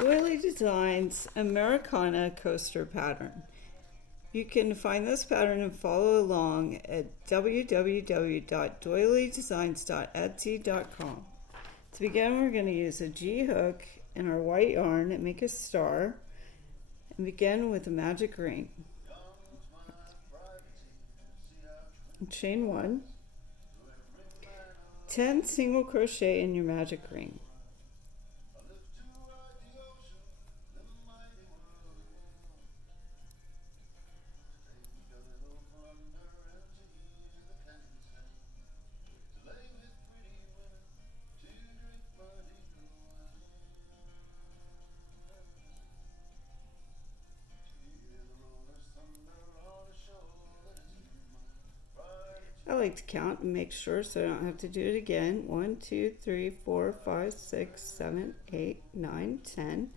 Doily Designs Americana Coaster pattern. You can find this pattern and follow along at www.doilydesigns.etsy.com. To begin, we're going to use a G hook in our white yarn and make a star and begin with a magic ring. Chain 1, 10 single crochet in your magic ring. I like to count and make sure so I don't have to do it again. 1, 2, 3, 4, 5, 6, 7, 8, 9, 10,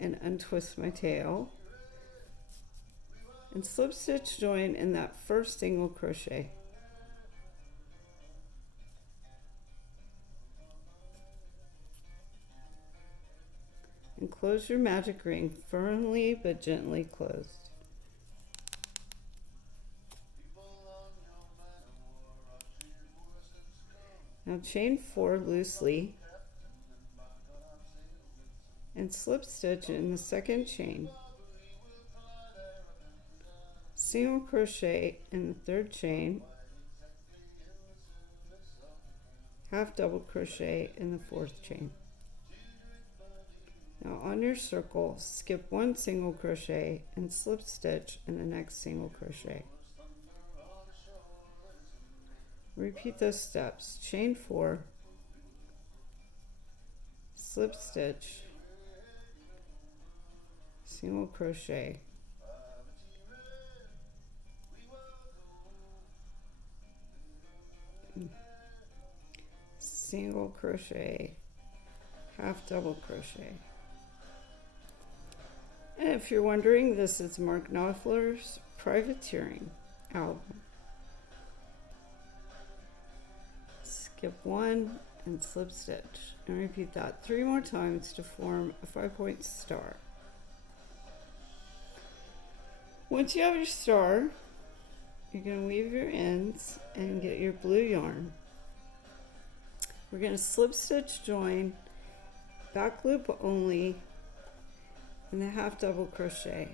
and untwist my tail and slip stitch join in that first single crochet. And close your magic ring firmly but gently closed. Now chain 4 loosely and slip stitch in the second chain. Single crochet in the third chain. Half double crochet in the fourth chain. Now on your circle, skip 1 single crochet and slip stitch in the next single crochet. Repeat those steps. Chain 4, slip stitch, single crochet, single crochet, half double crochet. And if you're wondering, this is Mark Knopfler's Privateering album. Skip 1 and slip stitch and repeat that 3 more times to form a 5-point star. Once you have your star, you're going to weave your ends and get your blue yarn. We're going to slip stitch join, back loop only, in the half double crochet.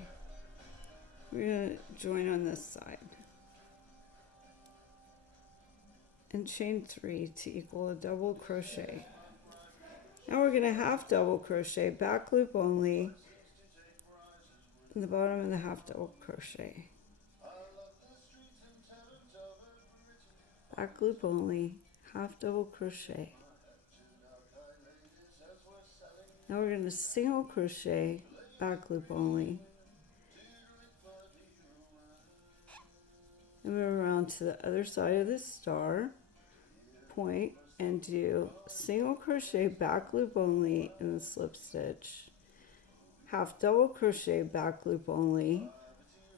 We're going to join on this side and chain 3 to equal a double crochet. Now we're going to half double crochet, back loop only, in the bottom of the half double crochet. Back loop only, half double crochet. Now we're going to single crochet, back loop only, and move around to the other side of the star point and do single crochet, back loop only in the slip stitch, half double crochet, back loop only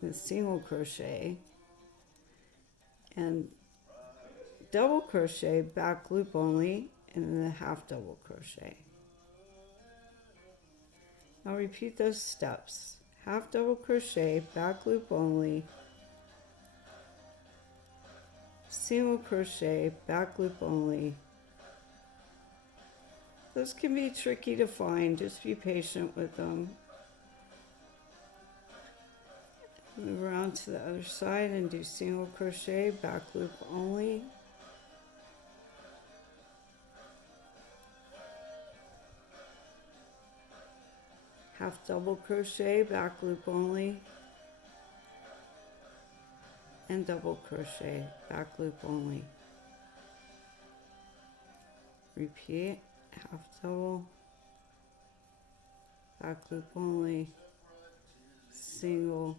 in the single crochet, and double crochet, back loop only in the half double crochet. Now repeat those steps. Half double crochet, back loop only, single crochet, back loop only. Those can be tricky to find, just be patient with them. Move around to the other side and do single crochet, back loop only. Half double crochet, back loop only, and double crochet, back loop only. Repeat, half double, back loop only, single,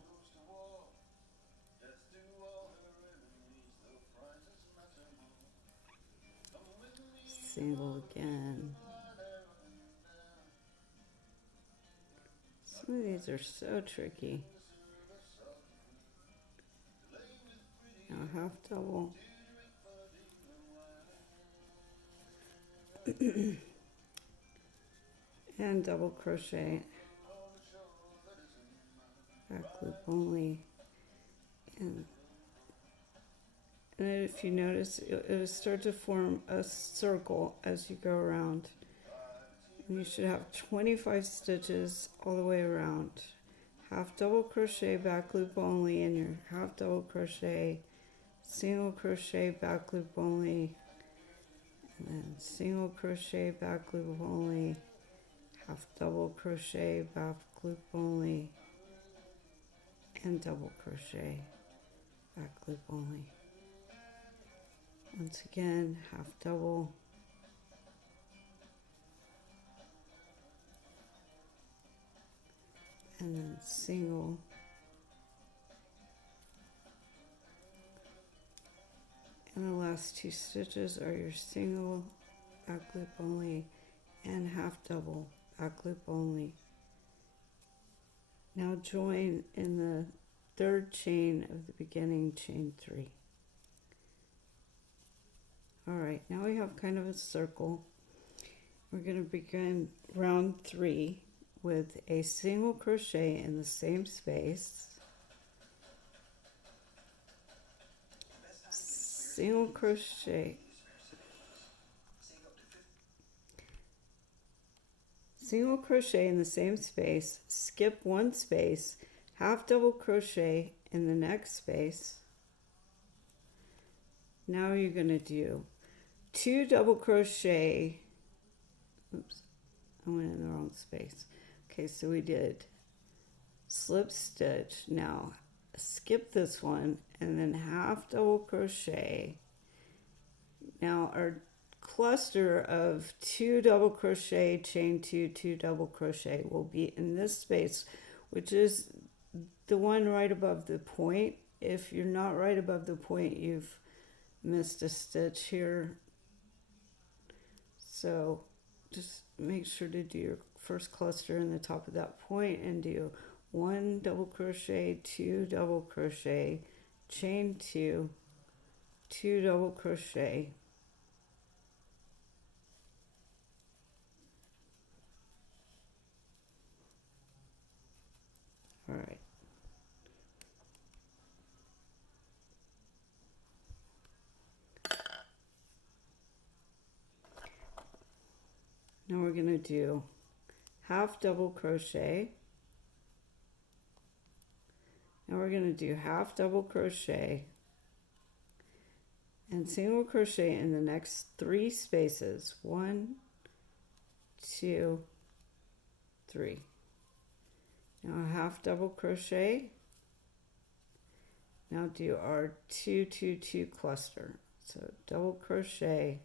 single again. Some of these are so tricky. Now half double, and double crochet, back loop only, and if you notice, it'll start to form a circle as you go around. And you should have 25 stitches all the way around. Half double crochet, back loop only, and your half double crochet, single crochet, back loop only, and then single crochet, back loop only, half double crochet, back loop only, and double crochet, back loop only. Once again, half double, and then single, and the last two stitches are your single, back loop only, and half double, back loop only. Now join in the third chain of the beginning chain 3. Alright, now we have kind of a circle. We're going to begin round 3 with a single crochet in the same space, single crochet, single crochet in the same space, skip one space, half double crochet in the next space. Now you're going to do 2 double crochet, oops, I went in the wrong space. Okay, so we did slip stitch, now skip this one, and then half double crochet. Now our cluster of 2 double crochet, chain 2, 2 double crochet will be in this space, which is the one right above the point. If you're not right above the point, you've missed a stitch here. So just make sure to do your first cluster in the top of that point and do 1 double crochet, 2 double crochet, chain 2, 2 double crochet, all right. Now we're going to do half double crochet. Now we're going to do half double crochet and single crochet in the next 3 spaces. 1, 2, 3. Now half double crochet. Now do our 2, 2, 2 cluster. So double crochet,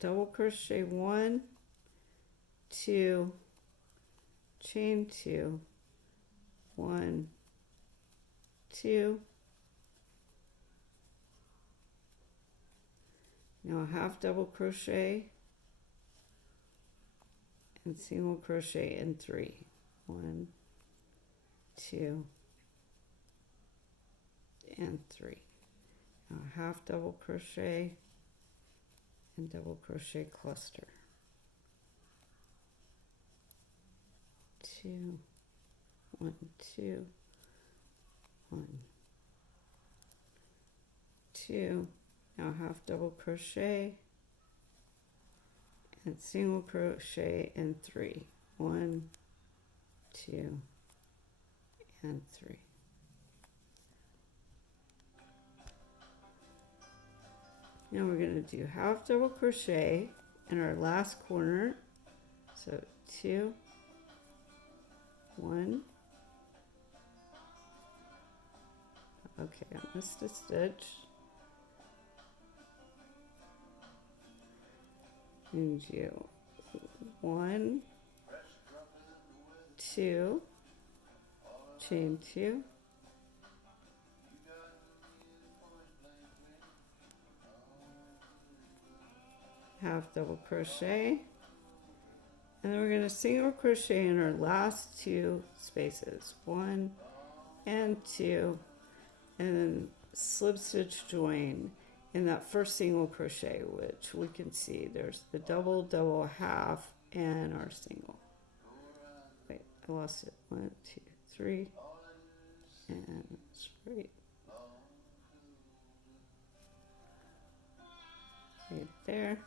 1, 2, chain 2, 1, 2. Now half double crochet and single crochet in 3. 1, 2, and 3. Now half double crochet and double crochet cluster. 2, 1, 2, 1, 2. Now half double crochet and single crochet in 3. 1, 2, and 3. Now we're going to do half double crochet in our last corner. So 2, 1. Okay, I missed a stitch. And do 1, 2, chain 2, half double crochet, and then we're going to single crochet in our last 2 spaces, 1 and 2, and then slip stitch join in that first single crochet, which we can see there's the double, double, half, and our single. Wait, I lost it. 1, 2, 3, and straight. Right there.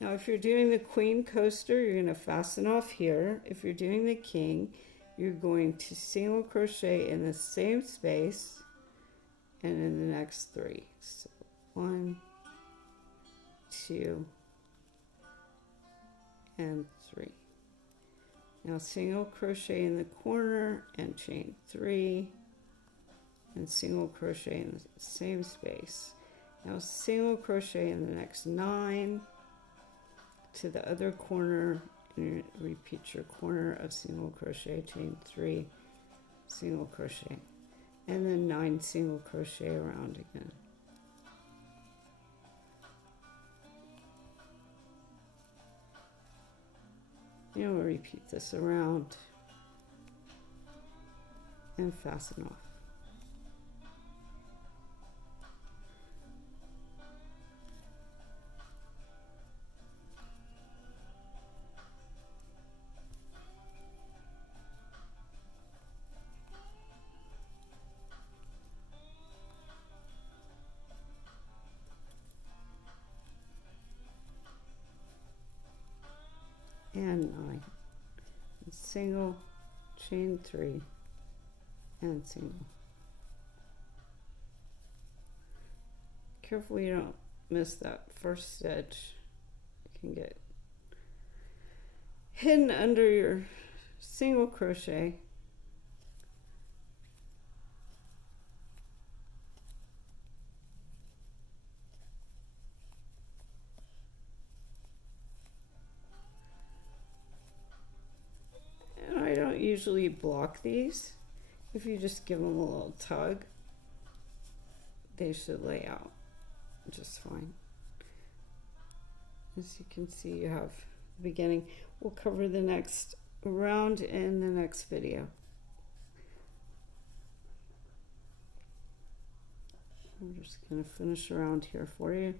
Now if you're doing the queen coaster, you're going to fasten off here. If you're doing the king, you're going to single crochet in the same space and in the next 3. So 1, 2, and 3. Now single crochet in the corner and chain 3, and single crochet in the same space. Now single crochet in the next 9 to the other corner, and repeat your corner of single crochet, chain 3, single crochet, and then 9 single crochet around again. And we'll repeat this around and fasten off. And 9, single, chain 3, and single. Careful you don't miss that first stitch. It can get hidden under your single crochet. I don't usually block these. If you just give them a little tug, they should lay out just fine. As you can see, you have the beginning. We'll cover the next round in the next video. I'm just going to finish around here for you.